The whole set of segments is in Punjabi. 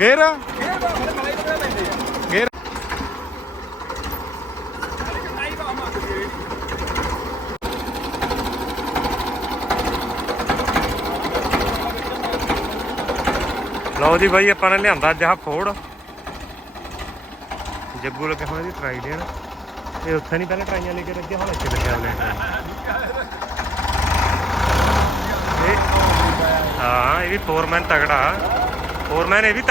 ਗੇਰ ਇਹ ਲਓ ਜੀ ਬਾਈ, ਆਪਾਂ ਨੇ ਲਿਆਂਦਾ ਅੱਜ ਫੋੜ ਜੱਗੂ ਲੱਗਿਆ ਹੋਏ ਦੀ ਟਰਾਈ ਦੇਣ। ਇਹ ਉੱਥੇ ਨਹੀਂ ਪਹਿਲਾਂ ਟਰਾਈਆਂ ਲੈ ਕੇ ਰੱਖਿਆ ਹੁਣ ਇੱਥੇ ਲੱਗਿਆ ਹੋਇਆ ਹਾਂ, ਇਹ ਵੀ ਫੋਰਮੈਨ ਤਗੜਾ। ਫੋਰਮੈਨ ਇਹ ਵੀ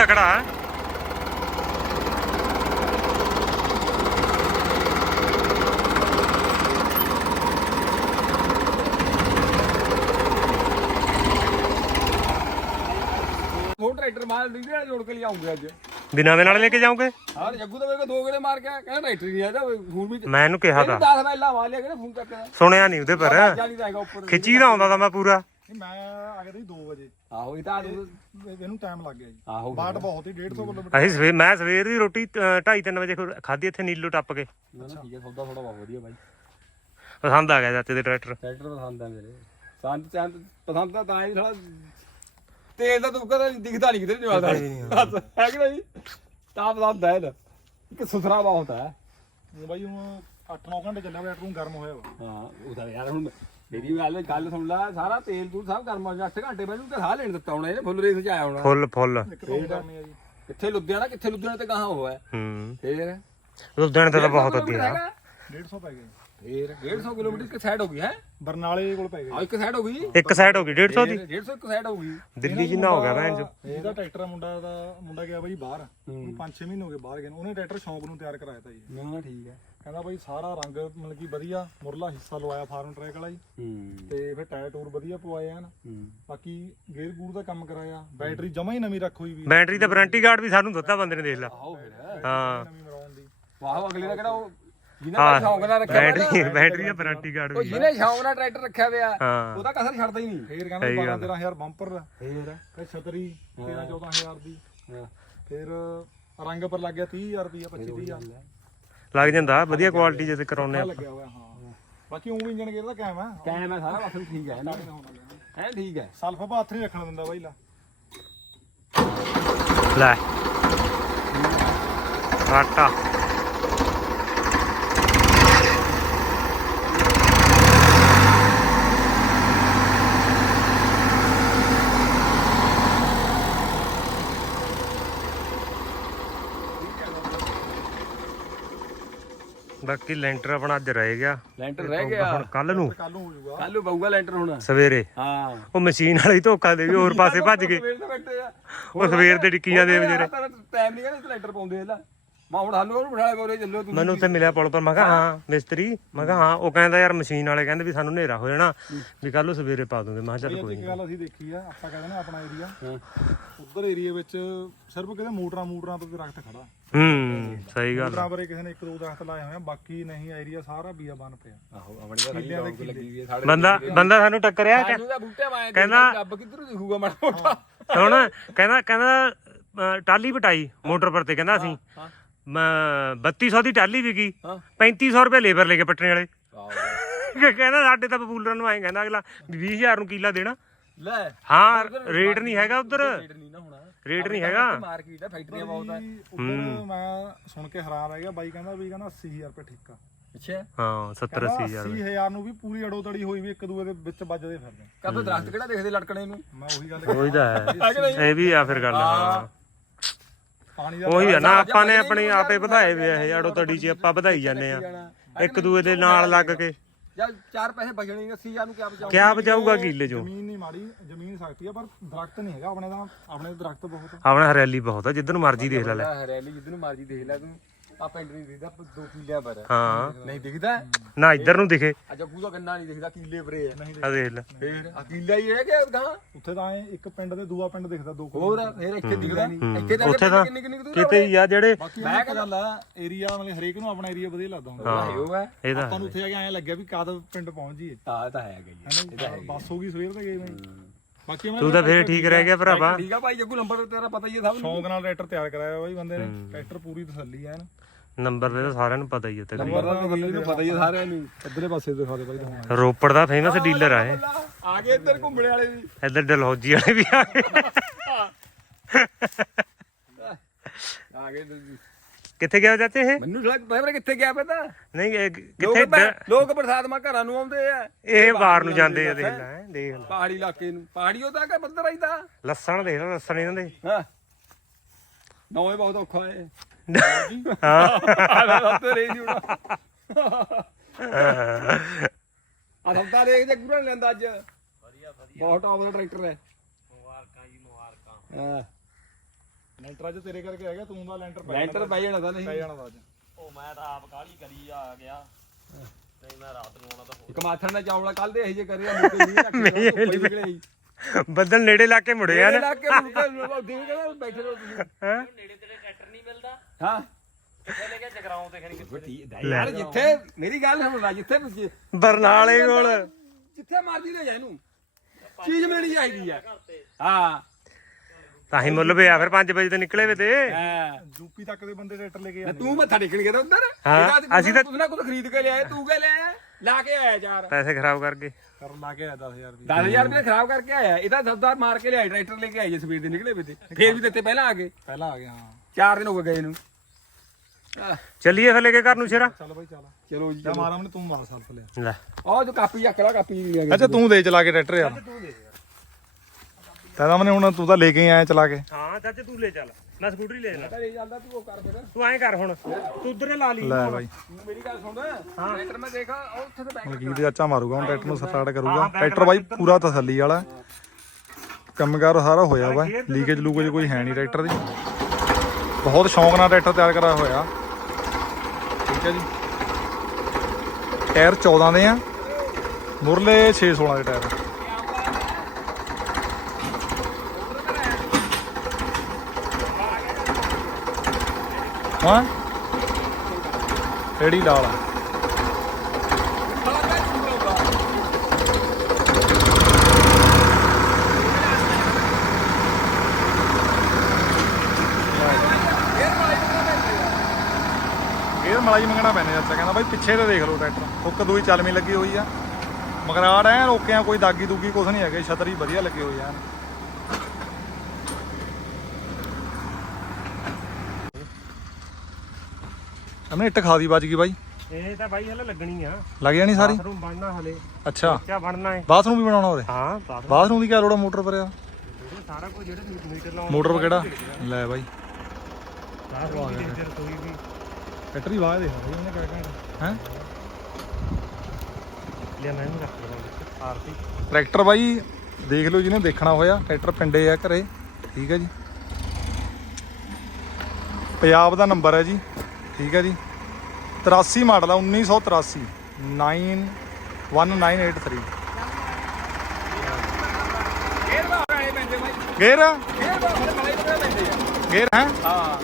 ਉਹ ਟਰੈਕਟਰ ਮਾਰ ਲੀੜੇ ਨਾਲ ਜੋੜ ਕੇ ਲਿਆਉਂਗੇ ਅੱਜ। ਬਿਨਾਂ ਦੇ ਨਾਲ ਲੈ ਕੇ ਜਾਓਗੇ? ਹਾਂ ਜੱਗੂ ਤਾਂ ਮੇਰੇ ਕੋਲ ਦੋ ਗੇੜੇ ਮਾਰ ਕੇ ਆਇਆ, ਕਹਿੰਦਾ ਟਰੈਕਟਰ ਨਹੀਂ ਆਦਾ ਫੋਨ ਵੀ ਮੈਂ ਇਹਨੂੰ ਕਿਹਾ ਇਹਨੂੰ ਤਾਂ 10 ਪਹਿਲਾਂ ਮਾਰ ਲਿਆ ਕਹਿੰਦਾ ਫੋਨ ਕਰਕੇ। ਸੁਣਿਆ ਨਹੀਂ ਉਹਦੇ ਪਰ। ਉੱਪਰ। ਖਿੱਚੀ ਦਾ ਆਉਂਦਾ ਤਾਂ ਮੈਂ ਪੂਰਾ। ਨਹੀਂ ਮੈਂ ਆ ਗਿਆ ਸੀ 2 ਵਜੇ। ਆਹੋ ਇਹ ਤਾਂ ਇਹਨੂੰ ਟਾਈਮ ਲੱਗ ਗਿਆ ਜੀ। ਆਹੋ। ਬਾਟ ਬਹੁਤ ਹੀ 150 ਕਿਲੋਮੀਟਰ। ਅਸੀਂ ਸਵੇਰ ਮੈਂ ਸਵੇਰ ਦੀ ਰੋਟੀ 2:30 ਵਜੇ ਖਾਧੀ ਇੱਥੇ ਨੀਲੋ ਟੱਪ ਕੇ। ਨਾ ਨਾ ਠੀਕ ਹੈ ਸੌਦਾ ਥੋੜਾ ਬਹੁਤ ਵਧੀਆ ਬਾਈ। ਪਸੰਦ ਆ ਗਿਆ ਚਾਚੇ ਦੇ ਟਰੈਕਟਰ। ਟਰੈਕਟਰ ਪਸੰਦ ਆ ਮੇਰੇ। ਸੰਤ ਚੰਦ ਪਸੰਦ ਤਾਂ ਤਾਂ ਹੀ ਥੋੜਾ ਤੇਲ ਦਾ ਤੁਪਕਾ ਤਾਂ ਦਿਖਦਾ ਨਹੀਂ ਕਿਤੇ ਜਵਾਦਾ ਹੈ ਕਿ ਨਹੀਂ? ਤਾਂ ਪਸੰਦ ਹੈ ਇਹਦਾ ਇੱਕ ਸੁਥਰਾ ਬਹੁਤ ਹੈ। ਉਹ ਬਾਈ ਹੁਣ 8-9 ਘੰਟੇ ਚੱਲਿਆ ਟਰੈਕਟਰ ਨੂੰ ਗਰਮ ਹੋਇਆ ਵਾ। ਹਾਂ ਉਹ ਤਾਂ ਯਾਰ ਹੁਣ ਮੇਰੀ ਗੱਲ ਗੱਲ ਸੁਣ ਲੈ ਸਾਰਾ ਤੇਲ ਤੂੰ ਸਭ ਹੋ ਜਾ 8 ਘੰਟੇ ਮੈਨੂੰ ਤੇ ਸਾਹ ਲੈਣ ਦਿੱਤਾ ਹੋਣਾ ਇਹਨੇ ਫੁੱਲ ਰੇਸ ਚ ਆਇਆ ਹੋਣਾ। ਫੁੱਲ ਫੁੱਲ। ਆ ਕਿੱਥੇ ਲੁਧਿਆਣਾ ਕਿੱਥੇ ਲੁਧਿਆਣਾ ਤੇ ਕਹਾਂ ਹੋਇਆ ਹੂੰ। ਫੇਰ? ਲੁਧਿਆਣੇ ਤੇ ਤਾਂ ਬਹੁਤ ਵਧੀਆ ਹੈਗਾ। 150 ਪੈ ਗਏ। ਫੇਰ? 150 ਕਿਲੋਮੀਟਰ ਇੱਕ ਸਾਈਡ ਹੋ ਗਈ ਹੈ? ਬਰਨਾਲੇ ਕੋਲ ਪੈ ਗਏ। ਆ ਇੱਕ ਸਾਈਡ ਹੋ ਗਈ? ਇੱਕ ਸਾਈਡ ਹੋ ਗਈ 150 ਦੀ? 150 ਇੱਕ ਸਾਈਡ ਹੋ ਗਈ। ਦਿੱਲੀ ਜਿੰਨਾ ਹੋ ਗਿਆ ਭੈਣ ਜੋ ਇਹਦਾ ਟਰੈਕਟਰ ਆ ਮੁੰਡਾ ਦਾ ਮੁੰਡਾ ਗਿਆ ਬਾਈ ਬਾਹਰ। ਉਹਨੂੰ 5-6 ਮਹੀਨੇ ਹੋ ਗਏ ਬਾਹਰ ਗਏ ਨੂੰ। ਉਹਨੇ ਟਰੈਕਟਰ ਸ਼ੌਂਕ ਨੂੰ ਤਿਆਰ ਕਰਾਇਆ ਤਾ ਜੀ। ਨਾ ਠੀਕ ਹੈ। ਕਹਿੰਦਾ ਬਾਈ ਸਾਰਾ ਰੰਗ ਮਤਲਬ ਕਿ ਵਧੀਆ ਮੁਰਲਾ ਹਿੱਸਾ ਲਵਾਇਆ ਫਾਰਮ ਟਰੈਕ ਵਾਲਾ ਜੀ। ਹੂੰ। ਤੇ ਫਿਰ ਟਾਇਰ ਟੂਰ ਵਧੀਆ ਪਵਾਏ ਹਨ ਬਾਕੀ ਗੇਅਰ ਗੂਰ ਦਾ ਕੰਮ ਕਰਾਇਆ ਬੈਟਰੀ ਜਮਾ ਹੀ ਨਵੀਂ ਰੱਖ ਹੋਈ ਵੀ। ਬੈਟਰੀ ਦਾ ਵਾਰੰਟੀ ਕਾਰਡ ਵੀ ਸਾਨੂੰ ਦਿੱਤਾ ਬੰਦੇ ਨੇ ਦੇਖ ਲਾ। ਫਿਰ। ਹਾਂ। ਨਵੀਂ ਮਰਾਉਣ ਦੀ। ਵਾਹ ਅਗਲੇ ਦਾ ਕਿਹੜਾ ਉਹ ਜਿਹਨੇ ਸ਼ੌਂਕ ਨਾਲ ਰੱਖਿਆ ਬੈਟਰੀ ਬੈਟਰੀ ਦਾ ਵਾਰੰਟੀ ਕਾਰਡ ਵੀ ਜਿਹਨੇ ਸ਼ੌਂਕ ਨਾਲ ਟਰੈਕਟਰ ਰੱਖਿਆ ਹੋਇਆ ਉਹਦਾ ਕਸਰ ਛੱਡਦਾ ਹੀ ਨਹੀਂ। ਫੇਰ ਕਹਿੰਦਾ 12 13000 ਬੰਪਰ ਫੇਰ? ਫਿਰ ਛਤਰੀ 13 14000 ਦੀ। ਫਿਰ ਰੰਗ ਪਰ ਲੱਗ ਗਿਆ 30000 ਰੁਪਏ 25000 ਲੱਗ ਜਾਂਦਾ ਵਧੀਆ ਕੁਆਲਿਟੀ ਜੇ ਤੇ ਕਰਾਉਨੇ ਆ ਲੱਗਿਆ ਹੋਇਆ ਹਾਂ। ਬਾਕੀ ਉਹ ਵੀ ਇੰਜਨ ਗੇਅਰ ਦਾ ਕਾਇਮ ਆ। ਕਾਇਮ ਹੈ ਸਾਰਾ ਬਸ ਠੀਕ ਹੈ ਨਾ? ਹੈ ਠੀਕ ਹੈ ਸਲਫ ਆਪਾਂ ਹੱਥ ਨਹੀਂ ਰੱਖਣ ਦਿੰਦਾ ਬਾਈ ਲਾ। ਲੈ। ਆਟਾ। ਬਾਕੀ ਲੈਂਟਰ ਆਪਣਾ ਅੱਜ ਰਹਿ ਗਿਆ। ਲੈਂਟਰ ਰਹਿ ਗਿਆ। ਹੁਣ ਕੱਲ ਨੂੰ। ਕੱਲ ਨੂੰ ਹੋ ਜਾਊਗਾ ਕੱਲ ਨੂੰ ਬਊਗਾ ਲੈਂਟਰ ਹੁਣ। ਸਵੇਰੇ। ਹਾਂ। ਉਹ ਮਸ਼ੀਨ ਵਾਲੀ ਧੋਖਾ ਦੇ ਵੀ ਹੋਰ ਪਾਸੇ ਭੱਜ ਗਏ। ਦੇ ਉਹ ਸਵੇਰ ਦੇ ਟਿੱਕੀ ਜਾਂਦੇ ਆ ਵਿਚਾਰੇ ਟਾਈਮ ਨਹੀਂ ਕਹਿੰਦੇ ਲੈਂਟਰ ਪਾਉਂਦੇ ਇਹਦਾ ਮੈਂ ਹੁਣ ਸਾਨੂੰ ਉਹਨੂੰ ਬਿਠਾਲੇ ਬੋਲੇ ਚੱਲੋ ਤੁਸੀਂ ਮੈਨੂੰ ਉੱਥੇ ਮਿਲਿਆ ਪੁਲ ਪਰ ਮੈਂ ਕਿਹਾ ਹਾਂ। ਮਿਸਤਰੀ ਮੈਂ ਕਿਹਾ ਹਾਂ ਉਹ ਕਹਿੰਦਾ ਯਾਰ ਮਸ਼ੀਨ ਵਾਲੇ ਕਹਿੰਦੇ ਵੀ ਸਾਨੂੰ ਹਨੇਰਾ ਹੋ ਜਾਣਾ ਵੀ ਕੱਲ ਨੂੰ ਸਵੇਰੇ ਪਾ ਦੂੰਗੇ। ਮੈਂ ਕਿਹਾ ਚੱਲ ਕੋਈ ਇੱਕ ਗੱਲ ਅਸੀਂ ਦੇਖੀ ਆ ਆਪਾਂ ਕਹਿੰਦੇ ਨੇ ਆਪਣਾ ਏਰੀਆ ਉਧਰ ਏਰੀਆ ਵਿੱਚ ਸਿਰਫ ਕਿਤੇ ਮੋਟਰਾਂ ਮੋਟਰਾਂ ਤੋਂ ਦਰਖਤ ਖੜਾ ਹੂੰ ਸਹੀ ਗੱਲ ਮੋਟਰਾਂ ਬਾਰੇ ਕਿਸੇ ਨੇ ਇੱਕ ਦੋ ਦਰਖਤ ਲਾਏ ਹੋਏ ਆ ਬਾਕੀ ਨਹੀਂ ਏਰੀਆ ਸਾਰਾ ਬੀਆ ਬਣ ਪਿਆ। ਆਹੋ ਆਪਣੀ ਤਾਂ ਲੱਗੀ ਵੀ ਹੈ ਸਾਡੇ ਬੰਦਾ ਬੰਦਾ ਸਾਨੂੰ ਟੱਕਰਿਆ ਕਿ- ਸਾਨੂੰ ਤਾਂ ਬੂਟੇ ਮਾਏ ਕਹਿੰਦਾ- ਰੱਬ ਕਿੱਧਰੋਂ ਦਿਖੂਗਾ ਮਾੜਾ ਮੋਟਾ। ਹੁਣ ਕਹਿੰਦਾ ਕਹਿੰਦਾ ਅਹ, ਟਾਲੀ ਪਟਾਈ ਮੋਟਰ ਪਰ ਤੇ ਕਹਿੰਦਾ ਅਸੀਂ। ਮੈਂ 3200 ਦੀ ਟਾਲੀ ਵਿਕੀ। ਹਾਂ। 3500 ਰੁਪਏ ਲੇਬਰ ਲੈ ਕੇ ਪੱਟਣੇ ਵਾਲੇ। ਕਹਿੰਦਾ ਸਾਡੇ ਤਾਂ ਬਬੂਲਰਾਂ ਨੂੰ ਆਏ ਕਹਿੰਦਾ ਅਗਲਾ 20000 ਨੂੰ ਕੀਲਾ ਦੇਣਾ। ਲੈ। ਹਾਂ ਰੇਟ ਨਹੀਂ ਹੈਗਾ ਉਧਰ। ਰੇਟ ਨਹੀਂ ਨਾ ਹੋਣਾ। ਰੇਟ ਨਹੀਂ ਹੈਗਾ। ਮਾਰਕੀਟ ਹੈ ਫੈਕਟਰੀਆਂ ਬਹੁਤ ਹੈ ਉਧਰ ਮੈਂ ਸੁਣ ਕੇ ਹੈਰਾਨ ਰਹਿ ਗਿਆ ਬਾਈ ਕਹਿੰਦਾ ਵੀ ਕਹਿੰਦਾ 80000 ਰੁਪਏ ਠੇਕਾ। ਅੱਛਾ। ਹਾਂ 70 ਕਹਿੰਦਾ 80000 80000 ਨੂੰ ਵੀ ਪੂਰੀ ਅੜੋ ਤੜੀ ਹੋਈ ਵੀ ਇੱਕ ਦੂਏ ਦੇ ਵਿੱਚ ਵੱਜਦੇ ਫਿਰਦੇ। ਕਦੋਂ ਦਰਖਤ ਕਿਹੜਾ ਦੇਖਦੇ ਲਟਕਣੇ ਨੂੰ? ਮੈਂ ਉਹੀ ਗੱਲ ਉਹੀ ਤਾਂ ਹੈ। ਇਹ ਵੀ ਆ ਫਿਰ ਗੱਲ ਹਾਂ। ਉਹੀ ਆ ਨਾ ਆਪਾਂ ਨੇ ਆਪਣੀ ਆਪੇ ਵਧਾਏ ਵੇ ਇਹ ਆੜੋ ਤੜੀ ਚ ਆਪਾਂ ਵਧਾਈ ਜਾਂਦੇ ਆ। ਇੱਕ ਦੂਏ ਦੇ ਨਾਲ ਲੱਗ ਕੇ। ਯਾਰ ਚਾਰ ਪੈਸੇ ਬਚਣੇ ਨਹੀਂ 80000 ਨੂੰ ਕਿਆ ਬਚਾਉ ਕਿਆ ਬਚਾਊਗਾ ਕਿੱਲੇ ਚੋਂ? ਜ਼ਮੀਨ ਨਹੀਂ ਮਾੜੀ ਜ਼ਮੀਨ ਸਖਤੀ ਆ ਪਰ ਦਰਖਤ ਨਹੀਂ ਹੈਗਾ ਆਪਣੇ ਦਾ ਆਪਣੇ ਦਰਖਤ ਬਹੁਤ ਆ। ਆਪਣਾ ਹਰਿਆਲੀ ਬਹੁਤ ਆ ਜਿੱਧਰ ਮਰਜ਼ੀ ਦੇਖ ਲੈ ਲੈ। ਹਰਿਆਲੀ ਨੂੰ ਮਰਜ਼ੀ ਦੇਖ ਲੈ ਤੂੰ। ਆ ਪਿੰਡ ਨਹੀਂ ਦਿਖਦਾ ਦੋ ਕਿੱਲਿਆਂ ਪਰ। ਹਾਂ। ਨਹੀਂ ਦਿਖਦਾ? ਨਾ ਇੱਧਰ ਨੂੰ ਦਿਖੇ। ਆ ਜੱਗੂ ਦਾ ਗੰਨਾ ਨਹੀਂ ਦਿਖਦਾ ਕਿੱਲੇ ਪਰੇ ਆ। ਨਹੀਂ ਆ ਦੇਖ ਲੈ। ਫੇਰ ਆ ਕਿੱਲਾ ਹੀ ਹੈ ਕਿ ਗਾਂ ਉੱਥੇ ਤਾਂ ਐ ਇੱਕ ਪਿੰਡ ਦੇ ਦੂਆ ਪਿੰਡ ਦਿਖਦਾ ਦੋ ਕੁ। ਹੋਰ ਫੇਰ ਇੱਥੇ ਦਿਖਦਾ ਨਹੀਂ। ਇੱਥੇ ਤਾਂ ਉੱਥੇ ਤਾਂ ਕਿੰਨੀ ਕਿੰਨੀ ਦੂਰ ਕਿਤੇ ਹੀ ਆ ਜਿਹੜੇ ਬਾਕੀ ਮੈਂ ਇੱਕ ਗੱਲ ਆ ਏਰੀਆ ਮਤਲਬ ਹਰੇਕ ਨੂੰ ਆਪਣਾ ਏਰੀਆ ਵਧੀਆ ਲੱਗਦਾ ਹੁੰਦਾ। ਹਾਂ। ਉਹ ਹੈ। ਇਹ ਤਾਂ ਆਪਾਂ ਨੂੰ ਉੱਥੇ ਆ ਕੇ ਐਂ ਲੱਗਿਆ ਵੀ ਕਦ ਪਿੰਡ ਪਹੁੰਚ ਜੀਏ ਤਾਂ ਹੈ ਗਈ ਹੈ ਨਾ ਬੱਸ ਹੋ ਗਈ ਸਵੇਰ ਤੇ ਗਏ ਮੈਂ ਬਾਕੀ ਮੈਂ ਤੂੰ ਤਾਂ ਫੇਰ ਠੀਕ ਰਹਿ ਗਿਆ ਭਰਾਵਾ। ਠੀਕ ਆ ਭਾਈ ਜੱਗੂ ਨੰਬਰ ਤੇਰਾ ਪਤਾ ਹੀ ਹੈ ਸਭ ਨੂੰ। ਸ਼ੌਂਕ ਨਾਲ ਟਰੈਕਟਰ ਤਿਆਰ ਕਰਾਇਆ ਬਾਈ ਬੰਦੇ ਨੇ। ਟਰੈਕਟਰ ਪੂਰੀ ਤਸੱਲੀ ਐ ਨੰਬਰ ਦੇ ਤਾਂ ਸਾਰਿਆਂ ਨੂੰ ਪਤਾ ਹੀ ਹੈ ਨੰਬਰ ਦਾ ਤਾਂ ਬੰਦੇ ਨੂੰ ਪਤਾ ਹੀ ਹੈ ਸਾਰਿਆਂ ਨੂੰ। ਇੱਧਰਲੇ ਪਾਸੇ ਦਿਖਾ ਦੇ ਬਾਈ ਤੁਹਾਨੂੰ। ਰੋਪੜ ਦਾ ਫੇਮਸ ਡੀਲਰ ਆ ਇਹ। ਆ ਗਏ ਇੱਧਰ ਘੁੰਮਣੇ ਵਾਲੇ ਵੀ। ਇੱਧਰ ਡਲਹੌਜੀ ਵਾਲੇ ਵੀ ਆ ਗਏ। ਆ ਗਏ ਕਿੱਥੇ ਗਿਆ ਚਾਚੇ ਇਹ? ਮੈਨੂੰ ਲੱਗ ਪਤਾ ਕਿੱਥੇ ਗਿਆ ਪਤਾ? ਨਹੀਂ ਇਹ ਲੋਕ ਕਿੱਥੇ ਬ- ਲੋਕ ਬਰਸਾਤ ਮਾ ਘਰਾਂ ਨੂੰ ਆਉਂਦੇ ਆ। ਇਹ ਬਾਹਰ ਨੂੰ ਜਾਂਦੇ ਆ ਦੇਖ ਲੈ ਦੇਖ ਲੈ। ਪਹਾੜੀ ਇਲਾਕੇ ਨੂੰ। ਪਹਾੜੀ ਉਹ ਤਾਂ ਕਿ ਬੰਦਰ ਆਈਦਾ ਲੱਸਣ ਦੇਖ ਲੈ ਲੱਸਣ ਇਹਨਾਂ ਦੇ। ਹਾਂ। ਨੌਵੇਂ ਬਹੁਤ ਔਖਾ ਹੈ ਹਾਂ ਆ ਤੇ ਰਹੀ ਸੀ ਹੁਣ ਆ ਸਬਦਾ ਦੇਖ ਜੇ ਗੁਰਾਂ ਲੈਂਦਾ ਅੱਜ ਵਧੀਆ ਵਧੀਆ ਬਹੁਤ ਟੌਪ ਦਾ ਟਰੈਕਟਰ ਹੈ ਮੁਬਾਰਕਾਂ ਜੀ ਮੁਬਾਰਕਾਂ ਹਾਂ ਲੈਂਟਰ ਅੱਜ ਤੇਰੇ ਕਰਕੇ ਹੈਗਾ ਤੂੰ ਦਾ ਲੈਂਟਰ ਪੈ ਲੈਂਟਰ ਪੈ ਜਾਣਾ ਤਾਂ ਪੈ ਨਹੀਂ ਜਾਣਾ ਵਾ ਅੱਜ ਉਹ ਮੈਂ ਤਾਂ ਆਪ ਕਾਲੀ ਕਰੀ ਆ ਗਿਆ। ਨਹੀਂ ਮੈਂ ਰਾਤ ਨੂੰ ਆਉਣਾ ਤਾਂ ਹੋਰ। ਇੱਕ ਮਾਥਣ ਦਾ ਚਾਵਲਾ ਕੱਲ ਦੇ ਇਹ ਜੇ ਕਰਿਆ ਮੁੱਕੇ ਨਹੀਂ ਰੱਖੇ ਧੁੱਪ ਹੀ ਨਿਕਲੇ ਸੀ। ਬੱਦਲ ਨੇੜੇ ਲਾ ਕੇ ਮੁੜੇ ਆ ਨਾ। ਇਲਾਕੇ ਮੁੱਕੇ ਦੇਖ ਕੇ ਬੈਠੇ ਰਹੋ ਤੁਸੀਂ। ਹੈਂ? ਨੇੜੇ ਤੇਰੇ ਟਰੈਕਟਰ ਨਹੀਂ ਮਿਲਦਾ। ਹਾਂ। ਕਿੱਥੇ ਲੈ ਕੇ ਜਗਰਾਉਂ ਤੇ ਖਣੀ ਕਿੱਥੇ? ਯਾਰ ਜਿੱਥੇ ਮੇਰੀ ਗੱਲ ਜਿੱਥੇ ਬਰਨਾਲੇ ਕੋਲ। ਜਿੱਥੇ ਮਰਜ਼ੀ ਲੈ ਜਾ ਇਹਨੂੰ। ਚੀਜ਼ ਮਿਲਣੀ ਚਾਹੀਦੀ ਹੈ ਹਾਂ। ਤਾਂ ਹੀ ਮੁੱਲ ਪਿਆ ਫਿਰ 5 ਵਜੇ ਤੇ ਨਿਕਲੇ ਵੇ ਤੇ। ਹਾਂ। ਯੂਪੀ ਤੱਕ ਦੇ ਬੰਦੇ ਟਰੈਕਟਰ ਲੈ ਕੇ ਤੇ ਆਉਂਦੇ ਤੂੰ ਮੱਥਾ ਟੇਕਣ ਗਿਆ ਤਾਂ ਉਧਰ? ਅਸੀਂ ਤਾਂ- ਕੁਝ ਨਾ ਕੁਝ ਖਰੀਦ ਕੇ ਲਿਆਏ ਤੂੰ ਕੇ ਲਿਆਇਆ? ਲਾ ਕੇ ਆਇਆ ਯਾਰ। ਪੈਸੇ ਖਰਾਬ ਕਰਕੇ। ਕਰ ਲਾ ਕੇ ਆਇਆ 10000 ਦੀ। 10000 ਰੁਪਏ ਖਰਾਬ ਕਰਕੇ ਆਇਆ। ਇਹਦਾ ਸਬਦਾ ਮਾਰ ਕੇ ਲਿਆਇਆ ਟਰੈਕਟਰ ਲੈ ਕੇ ਆਈ ਜੇ ਸਪੀਡ ਦੇ ਨਿਕਲੇ ਵੇ ਤੇ। ਫੇਰ ਵੀ ਦਿੱਤੇ ਪਹਿਲਾਂ ਆ ਗਏ। ਪਹਿਲਾਂ ਆ ਗਿਆ ਹਾਂ। ਚਾਰ ਦਿਨ ਹੋ ਗਏ ਗਏ ਇਹਨੂੰ ਚੱਲੀਏ ਫਿਰ ਲੈ ਕੇ ਘਰ ਨੂੰ ਸ਼ੇਰਾ? ਚੱਲ ਬਾਈ ਚੱਲ। ਚਲੋ ਜੀ ਜਾ ਮਾਰਾ ਮੈਨੂੰ ਤੂੰ ਮਾਰ ਸਲਫ ਲਿਆ। ਲੈ। ਉਹ ਜੋ ਕਾਪੀ ਚੱਕ ਲਾ ਕਾਪੀ ਨਹੀਂ ਗਿਆ। ਅੱਛਾ ਤੂੰ ਦੇ ਚਲਾ ਕੇ ਟਰੈਕਟਰ ਯਾਰ। ਤਾਂ ਮੈਨੇ ਹੁਣ ਤੂੰ ਤਾਂ ਲੈ ਕੇ ਆਇਆ ਚਲਾ ਕੇ। ਹਾਂ ਚਾਚੇ ਤੂੰ ਲੈ ਚੱਲ। ਮੈਂ ਸਕੂਟਰੀ ਲੈ ਲੈ। ਘਰੇ ਜਾਂਦਾ ਤੂੰ ਉਹ ਕਰ ਫਿਰ। ਤੂੰ ਐਂ ਕਰ ਹੁਣ। ਤੂੰ ਉਧਰੇ ਲਾ ਲਈ। ਲੈ ਬਾਈ। ਮੇਰੀ ਗੱਲ ਸੁਣ। ਟਰੈਕਟਰ ਮੈਂ ਦੇਖਾ ਉਹ ਉੱਥੇ ਤੇ ਬੈਠ ਮਲਕੀਤ ਚਾਚਾ ਮਾਰੂਗਾ ਹੁਣ ਟਰੈਕਟਰ ਨੂੰ ਸਟਾਰਟ ਕਰੂਗਾ। ਟਰੈਕਟਰ ਬਾਈ ਪੂਰਾ ਤਸੱਲੀ ਵਾਲਾ ਕੰਮਕਾਰ ਸਾਰਾ ਹੋਇਆ ਵਾ ਲੀਕੇਜ ਲੂਕੇਜ ਕੋਈ ਹੈ ਨਹੀਂ ਟਰੈਕਟਰ ਦੀ। ਬਹੁਤ ਸ਼ੌਂਕ ਨਾਲ ਟਰੈਕਟਰ ਤਿਆਰ ਕਰਾਇਆ ਹੋਇਆ। ਠੀਕ ਹੈ ਜੀ। ਟਾਇਰ 14 ਦੇ ਆ। ਮੁਰਲੇ 6 16 ਦੇ ਟਾਇਰ। ਹਾਂ? ਰੇੜੀ ਲਾਲ ਆ? ਗੇਰ ਮਲਾਈ ਮੰਗਣਾ ਪੈਣਾ ਚਾਚਾ ਕਹਿੰਦਾ ਬਾਈ ਪਿੱਛੇ ਤੇ ਦੇਖ ਲਓ ਟਰੈਕਟਰ। ਹੁੱਕ ਦੂਈ ਚਲਮੀ ਲੱਗੀ ਹੋਈ ਆ। ਮਗਰਾੜ ਐ ਰੋਕਿਆ, ਕੋਈ ਦਾਗੀ ਦੂਗੀ ਕੁਛ ਨਹੀਂ ਹੈਗੇ, ਛਤਰੀ ਵਧੀਆ ਲੱਗੀ ਹੋਈ ਆ। ਅਮਨੇ ਇੱਟ ਖਾਦੀ ਵੱਜ ਗਈ ਬਾਈ। ਇਹ ਤਾਂ ਬਾਈ ਹਲੇ ਲੱਗਣੀ ਆ। ਲੱਗ ਜਾਣੀ ਸਾਰੀ? ਬਾਥਰੂਮ ਬਣਨਾ ਹਲੇ। ਅੱਛਾ। ਕਿਆ ਬਣਨਾ ਹੈ ਬਾਥਰੂਮ ਵੀ ਬਣਾਉਣਾ ਉਹਦੇ? ਹਾਂ ਬਾਥਰੂਮ। ਬਾਥਰੂਮ ਦੀ ਕਿਆ ਲੋੜ ਆ ਮੋਟਰ ਯਾਰ? ਸਾਰਾ ਕੁਝ ਜਿਹੜੇ ਮੀਟਰ ਲਾਉਣ ਮੋਟਰ ਕਿਹੜਾ? ਲੈ ਬਾਈ। ਹੀ ਵਾਹ। ਦੇ ਬਾਈ ਉਹਨੇ ਕਿਆ ਕਹਿਣਾ ਹੈ? ਲਿਆ ਮੈਂ ਵੀ ਰੱਖ ਲਵਾਂਗਾ ਆਰਤੀ। ਟਰੈਕਟਰ ਬਾਈ ਦੇਖ ਲਓ ਜਿਹਨੇ ਦੇਖਣਾ ਹੋਇਆ ਟਰੈਕਟਰ ਪਿੰਡੇ ਆ ਘਰੇ। ਠੀਕ ਹੈ ਜੀ। ਪੰਜਾਬ ਦਾ ਨੰਬਰ ਹੈ ਜੀ। ਠੀਕ ਹੈ ਜੀ। 83 ਮਾਡਲ ਆ 1983 91983 ਗੇਰ ਬਾਹਰ ਪੈਂਦੇ ਬਾਈ ਗੇਰ ਗੇਰ ਬਾਹਰ ਹੈ ਹਾਂ?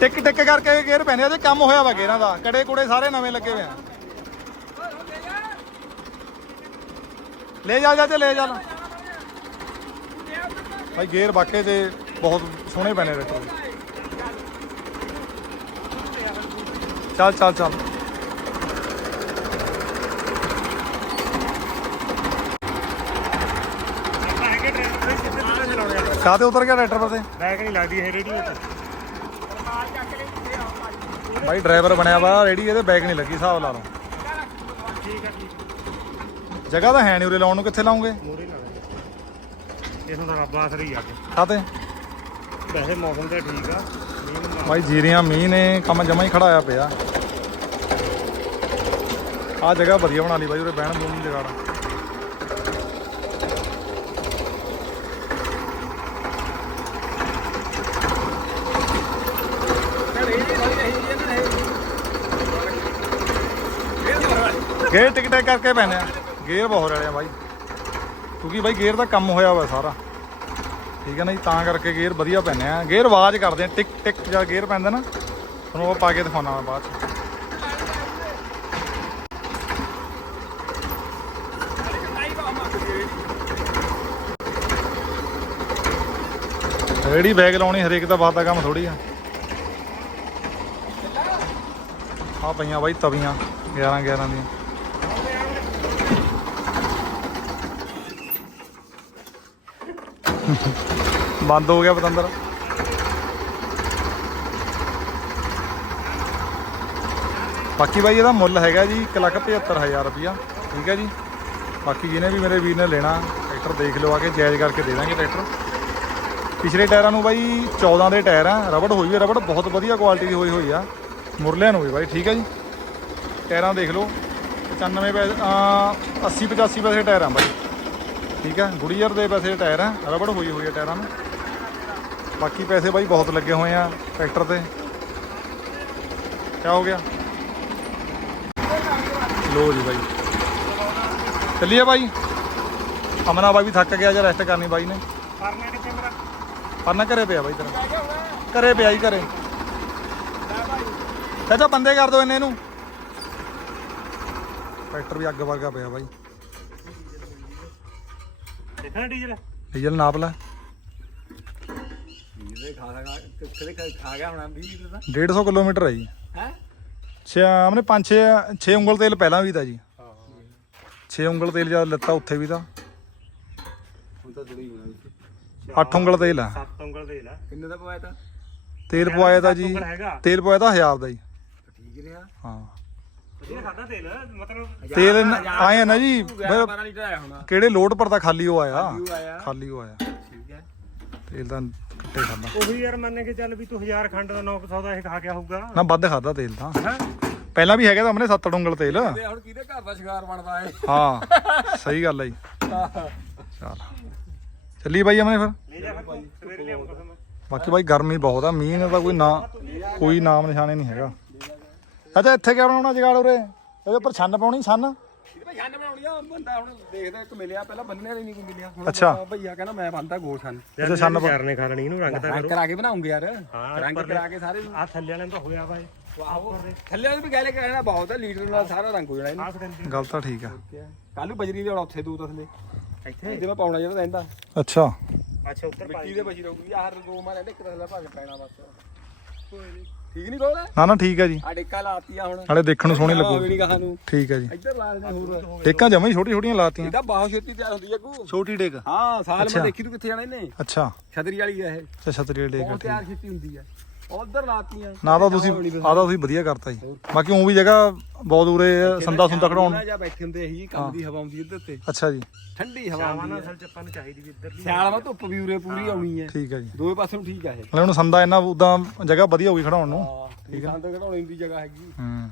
ਟਿਕ ਟਿਕ ਕਰਕੇ ਗੇਰ ਪੈਂਦੇ ਆ, ਜੇ ਕੰਮ ਹੋਇਆ ਵਾ ਗੇਰਾਂ ਦਾ। ਕੜੇ ਕੁੜੇ ਸਾਰੇ ਨਵੇਂ ਲੱਗੇ ਹੋਏ ਆ। ਲੈ ਜਾ ਜਾ ਤੇ ਲੈ ਜਾ। ਭਾਈ ਗੇਰ ਵਾਕੇ ਤੇ ਬਹੁਤ ਸੋਹਣੇ ਬਣੇ ਟਰੈਕਟਰ। ਚੱਲ ਚੱਲ ਚੱਲ। ਹੈਗੇ ਟ੍ਰੇਨ ਦੇ ਕਿੱਥੇ ਕਿੱਥੇ ਚਲਾਉਣੇ ਆ ਕਾਤੇ ਉਤਰ ਗਿਆ ਟਰੈਕਟਰ ਪਰ ਤੇ ਬੈਕ ਨਹੀਂ ਲੱਗਦੀ ਇਹ ਰੇਡੀਓ ਤੇ ਭਾਈ ਡਰਾਈਵਰ ਬਣਿਆ ਵਾ ਰੇੜੀ ਇਹਦੇ ਬੈਗ ਨਹੀਂ ਲੱਗੀ ਹਿਸਾਬ ਲਾ ਲਓ। ਠੀਕ ਹੈ ਠੀਕ ਜਗ੍ਹਾ ਤਾਂ ਹੈ ਨਹੀਂ ਉਰੇ ਲਾਉਣ ਨੂੰ ਕਿੱਥੇ ਲਾਉਂਗੇ? ਮੋਰੇ ਇਹ ਹੁਣ ਰੱਬ ਆਸਰੇ ਹੀ ਆ ਕੇ। ਕਾਤੇ ਵੈਸੇ ਮੌਸਮ ਤਾਂ ਠੀਕ ਆ। ਭਾਈ ਜੀਰੀਆਂ ਮੀਂਹ ਨੇ, ਕੰਮ ਜਮਾ ਹੀ ਖੜਾਇਆ ਪਿਆ। ਆ ਜਗ੍ਹਾ ਵਧੀਆ ਬਣਾ ਲਈ ਬਾਈ ਉਰੇ ਬਹਿਣ ਬੂਣ ਨੂੰ ਜਗਾੜ। ਗੇਅਰ ਟਿਕ ਟਿਕ ਕਰਕੇ ਪੈਨੇ ਆ। ਗੇਅਰ ਬਹੁਤ ਰਲੇ ਬਾਈ। ਕਿਉਂਕਿ ਬਾਈ ਗੇਅਰ ਦਾ ਕੰਮ ਹੋਇਆ ਹੋਇਆ ਸਾਰਾ। ਠੀਕ ਹੈ ਨਾ ਜੀ? ਤਾਂ ਕਰਕੇ ਗੇਅਰ ਵਧੀਆ ਪੈਨੇ ਆ। ਗੇਅਰ ਆਵਾਜ਼ ਕਰਦੇ ਆ, ਟਿਕ ਟਿਕ ਜਦ ਗੇਅਰ ਪੈਂਦਾ ਨਾ, ਤੁਹਾਨੂੰ ਉਹ ਪਾ ਕੇ ਦਿਖਾਉਣਾ ਮੈਂ ਬਾਅਦ ਚ। ਰੇੜੀ ਬੈਗ ਲਾਉਣੀ, ਹਰੇਕ ਦਾ ਬਾਤ ਦਾ ਕੰਮ ਥੋੜੀ ਆ। ਆ ਪਈਆਂ ਬਾਈ ਤਵੀਆਂ 11 11 ਦੀਆਂ। ਬੰਦ ਹੋ ਗਿਆ ਪਤੰਦਰ। ਬਾਕੀ ਬਾਈ ਇਹਦਾ ਮੁੱਲ ਹੈਗਾ ਜੀ 175000 ਰੁਪਿਆ ਠੀਕ ਹੈ ਜੀ। ਬਾਕੀ ਜਿਹਨੇ ਵੀ ਮੇਰੇ ਵੀਰ ਨੇ ਲੈਣਾ, ਟਰੈਕਟਰ ਦੇਖ ਲਓ ਆ ਕੇ, ਜਾਇਜ਼ ਕਰਕੇ ਦੇ ਦਾਂਗੇ ਟਰੈਕਟਰ। ਪਿਛਲੇ ਟਾਇਰਾਂ ਨੂੰ ਬਾਈ 14 ਦੇ ਟਾਇਰ ਆ, ਰਬੜ ਹੋਈ ਹੈ ਰਬੜ ਬਹੁਤ ਵਧੀਆ ਕੁਆਲਿਟੀ ਦੀ ਹੋਈ ਹੋਈ ਆ। ਮੁਰਲਿਆਂ ਨੂੰ ਵੀ ਬਾਈ, ਠੀਕ ਹੈ ਜੀ। ਟਾਇਰਾਂ ਦੇਖ ਲਓ 95 ਪੈਸੇ 80 85 ਪੈਸੇ ਟਾਇਰ ਆ ਬਾਈ। ਠੀਕ ਹੈ ਗੁੜੀਅਰ ਦੇ ਪੈਸੇ ਟਾਇਰ ਆ ਰਬੜ ਹੋਈ ਹੋਈ ਹੈ ਟਾਇਰਾਂ ਨੂੰ। ਬਾਕੀ ਪੈਸੇ ਬਾਈ ਬਹੁਤ ਲੱਗੇ ਹੋਏ ਆ ਟਰੈਕਟਰ ਤੇ। ਕਿਆ ਹੋ ਗਿਆ? ਲੋ ਜੀ ਬਾਈ। ਚੱਲੀਏ ਬਾਈ। ਅਮਨਾ ਬਾਈ ਵੀ ਥੱਕ ਗਿਆ ਜਾਂ ਰੈਸਟ ਕਰਨੀ ਬਾਈ ਨੇ। ਕਰਨਾ ਕਿੱਥੇ ਮੇਰਾ? ਪਰਨਾ ਘਰੇ ਪਿਆ ਬਾਈ ਤੇਰਾ। ਘਰੇ ਪਿਆ ਹੀ ਘਰੇ। ਚਾਚਾ ਬੰਦੇ ਕਰ ਦੋ ਇੰਨੇ ਨੂੰ ਟਰੈਕਟਰ ਵੀ ਅੱਗ ਵਰਗਾ ਪਿਆ ਬਾਈ। ਦੇਖਣਾ ਡੀਜ਼ਲ? ਡੀਜ਼ਲ ਨਾਪ ਲੈ। ਇਹਦੇ ਖਾ ਖਾ ਕਿੱਥੇ ਖਾ- ਗਿਆ ਹੋਣਾ? 20 ਲੀਟਰ ਦਾ 150 ਕਿਲੋਮੀਟਰ ਹੈ ਜੀ। ਹੈ? ਛੇ ਆਮਨੇ 5 6 6 ਉਂਗਲ ਤੇਲ ਪਹਿਲਾਂ ਵੀ ਤਾਂ ਜੀ। 6 ਉਂਗਲ ਤੇਲ ਜਦ ਲੱਤਾ ਉੱਥੇ ਵੀ ਤਾਂ। ਹੁਣ ਤਾਂ ਥੋੜੀ ਹੋਣਾ ਵਿੱਚ 8 ਉਂਗਲ ਤੇਲ ਆ। ਸੱਤ ਉਂਗਲ ਦੇ ਲੈ ਕਿੰਨੇ ਦਾ ਪਵਾਇਆ ਤਾਂ? ਤੇਲ ਪਵਾਇਆ ਤਾਂ ਜੀ ਤੇਲ ਪਵਾਇਆ ਤਾਂ 1000 ਦਾ ਜੀ। ਠੀਕ ਰਿਹਾ। ਹਾਂ। ਤੇਲ? ਮਤਲਬ ਤੇਲ ਆਏ ਨਾ ਜੀ 11 12 ਲੀਟਰ ਆਇਆ ਹੋਣਾ। ਕਿਹੜੇ ਲੋਡ ਪਰ ਤਾਂ ਖਾਲੀ ਉਹ ਆਇਆ। ਖਾਲੀ ਉਹ ਆਇਆ। ਠੀਕ ਹੈ। ਤੇਲ ਤਾਂ ਕੱਟੇ ਖਾਦਾ। ਉਹੀ ਯਾਰ ਮੰਨ ਕੇ ਚੱਲ ਵੀ ਤੂੰ 1000 ਖੰਡ ਦਾ 900 ਦਾ ਇਹ ਖਾ ਗਿਆ ਹੋਊਗਾ ਨਾ ਵੱਧ ਖਾਦਾ ਤੇਲ ਤਾਂ। ਪਹਿਲਾਂ ਵੀ ਹੈਗਾ ਤਾਂ ਆਪਣੇ 7 ਉਂਗਲ ਤੇਲ। ਤੇ ਹੁਣ ਕਿਹਦੇ ਘਰ ਦਾ ਸ਼ਿਕਾਰ ਬਣਦਾ ਏ ਹਾਂ ਸਹੀ ਗੱਲ ਹੈ ਜੀ। ਚੱਲ। ਚੱਲੀ ਬਾਈ ਆਪਣੇ ਫਿਰ। ਬਾਕੀ ਬਾਈ ਗਰਮੀ ਬਹੁਤ ਆ ਮੀਂਹ ਤਾਂ ਕੋਈ ਨਾ ਕੋਈ ਨਾਮ ਨਿਸ਼ਾਨੇ ਨਹੀਂ ਹੈਗਾ। ਅੱਛਾ ਇੱਥੇ ਕਿਆ ਬਣਾਉਣਾ ਜਗਾੜ ਉਰੇ? ਇਹਦੇ ਉੱਪਰ ਛੰਨ ਪਾਉਣੀ ਛੰਨ? ਇਹਦੇ ਭਾਈ ਛੰਨ ਬਣਾਉਣੀ ਆ ਬੰਦਾ ਹੁਣ ਦੇਖਦਾ ਇੱਕ ਮਿਲਿਆ ਪਹਿਲਾਂ ਬੰਨਣੇ ਵਾਲੀ ਨਹੀਂ ਕੋਈ ਮਿਲਿਆ। ਹੁਣ ਅੱਛਾ। ਭਈਆ ਕਹਿੰਦਾ ਮੈਂ ਬੰਦਾ ਗੋਸ਼ਾਨ ਅੱਛਾ ਛੰਨ ਪਾ- ਚਾਰ ਨੇ ਖਾ ਲੈਣੀ ਇਹਨੂੰ ਰੰਗ ਤਾਂ ਰੰਗ ਕਰਾ ਕੇ ਬਣਾਉਂਗੇ ਯਾਰ। ਹਾਂ, ਰੰਗ ਕਰਾ ਕੇ ਸਾਰੇ। ਆ ਥੱਲੇ ਵਾਲਿਆਂ ਦਾ ਹੋਇਆ ਵਾ ਇਹ। ਆਹੋ ਥੱਲੇ ਵਾਲੇ ਵੀ ਗੈਲੇ ਕਹਿਣਾ ਬਹੁਤ ਹੈ ਲੀਟਰ ਨਾਲ ਸਾਰਾ ਰੰਗ ਹੋ ਜਾਣਾ ਇਹਨੂੰ। ਗੱਲ ਤਾਂ ਠੀਕ ਆ। ਕੱਲ ਨੂੰ ਬਜਰੀ ਦੇ ਹੁਣ ਉੱਥੇ ਦੋ ਤਸਲੇ ਇੱਥੇ ਇਹਦੇ ਮੈਂ ਪਾਉਣਾ ਜਿਹੜਾ ਰਹਿੰਦਾ। ਅੱਛਾ। ਅੱਛਾ ਉੱਤਰ ਮਿੱਟੀ ਦੇ ਬਚੀ ਰਹੂਗੀ। ਆਹ ਦੋ ਮਾਰੇ ਇੱਕ ਤਸਲਾ ਭਾਵੇਂ ਪੈਣਾ ਬਸ। ਠੀਕ ਨਹੀਂ ਕੋਲ ਨਾ ਨਾ ਠੀਕ ਆ ਜੀ। ਆ ਡੇਕਾ ਲਾਤੀਆਂ ਹੁਣ। ਨਾਲੇ ਦੇਖਣ ਨੂੰ ਸੋਹਣੀ ਲੱਗੂ। ਨਹੀਂ ਕਹਾਂ ਨੂੰ। ਠੀਕ ਆ ਜੀ। ਇੱਧਰ ਲਾ ਦੇਣਾ ਹੋਰ। ਟੇਕਾਂ ਜਮਾਂ ਹੀ ਛੋਟੀ ਛੋਟੀਆਂ ਲਾਤੀਆਂ ਇਹਦਾ ਬਹੁਤ ਛੇਤੀ ਤਿਆਰ ਹੁੰਦੀ ਹੈ ਅੱਗੂ। ਛੋਟੀ ਟੇਕ ਹਾਂ ਸਾਲ। ਮੈਂ ਦੇਖੀ ਤੂੰ ਕਿੱਥੇ ਜਾਣਾ ਇਹਨੇ? ਅੱਛਾ। ਛਤਰੀ ਵਾਲੀ ਹੈ ਇਹ। ਅੱਛਾ ਛਤਰੀ ਟੇਕ ਆ, ਬਹੁਤ ਤਿਆਰ ਛੇਤੀ ਹੁੰਦੀ ਹੈ ਉਧਰ ਲਾਤੀਆਂ। ਨਾ ਤਾਂ ਤੁਸੀਂ ਆ ਤਾਂ ਤੁਸੀਂ ਵਧੀਆ ਕਰਤਾ ਜੀ। ਬਾਕੀ ਉਹ ਵੀ ਜਗ੍ਹਾ ਬਹੁਤ ਉਰੇ ਸੰਦਾ ਸੁੰਦਾ ਖੜਾਉਣ ਜਾਂ ਬੈਠੇ ਹੁੰਦੇ ਇਹੀ ਕੰਮ ਦੀ ਹਵਾ ਆਉਂਦੀ ਇੱਧਰ ਤੇ। ਅੱਛਾ ਜੀ। ਠੰਡੀ ਹਵਾ ਆਉਂਦੀ ਨਾਲ ਹੈ। ਅਸਲ ਚ ਆਪਾਂ ਨੂੰ ਚਾਹੀਦੀ ਵੀ ਇੱਧਰਲੀ ਸਿਆਲ ਮਾ ਧੁੱਪ ਵੀ ਉਰੇ ਪੂਰੀ ਆਉਣੀ ਹੈ। ਠੀਕ ਆ ਜੀ। ਦੋਵੇਂ ਪਾਸੇ ਨੂੰ ਠੀਕ ਆ ਇਹ। ਹੁਣ ਸੰਦਾ ਇੰਨਾ ਉਦਾਂ ਜਗ੍ਹਾ ਵਧੀਆ ਹੋਊਗੀ ਖੜਾਉਣ ਨੂੰ। ਹਾਂ ਠੀਕ ਹੈ। ਅੰਦਰ ਘਟਾਉਣੀ ਦੀ ਜਗ੍ਹਾ ਹੈਗੀ। ਹੂੰ।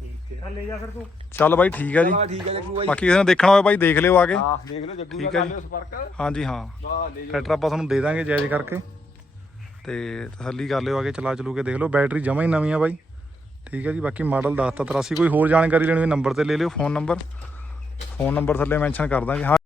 ਠੀਕ ਹੈ। ਲੈ ਜਾ ਫਿਰ ਤੂੰ। ਚੱਲ ਬਾਈ ਠੀਕ ਜੀ। ਚਲੋ ਹੈ ਬਾਈ। ਬਾਕੀ ਕਿਸੇ ਨੇ ਦੇਖਣਾ ਹੋਵੇ ਬਾਈ ਦੇਖ ਲਿਓ ਆ ਕੇ। ਹਾਂ ਦੇਖ ਲਓ ਜੱਗੂ ਦਾ ਹੈ ਕਰ ਜੀ। ਲਿਓ ਸੰਪਰਕ। ਹਾਂਜੀ ਹਾਂ। ਵਾਹ ਲੈ ਜਾਓ। ਟਰੈਕਟਰ ਆਪਾਂ ਤੁਹਾਨੂੰ ਦੇ ਦਾਂਗੇ ਜਾਇਜ਼ ਕਰਕੇ। ਤੇ ਤਸੱਲੀ ਕਰ ਲਿਓ, ਆ ਕੇ ਚਲਾ ਚਲੂ ਕੇ ਦੇਖ ਲਓ, ਬੈਟਰੀ ਜਮਾ ਹੀ ਨਵੀਂ ਆ ਬਾਈ। ਠੀਕ ਹੈ ਜੀ, ਬਾਕੀ ਮਾਡਲ ਦੱਸਤਾ 83 ਕੋਈ ਹੋਰ ਜਾਣਕਾਰੀ ਲੈਣੀ ਹੋਵੇ ਨੰਬਰ ਤੇ ਲੈ ਲਿਓ, ਫੋਨ ਨੰਬਰ। ਫੋਨ ਨੰਬਰ ਥੱਲੇ ਮੈਂਸ਼ਨ ਕਰ ਦਾਂਗੇ। ਹਾਂ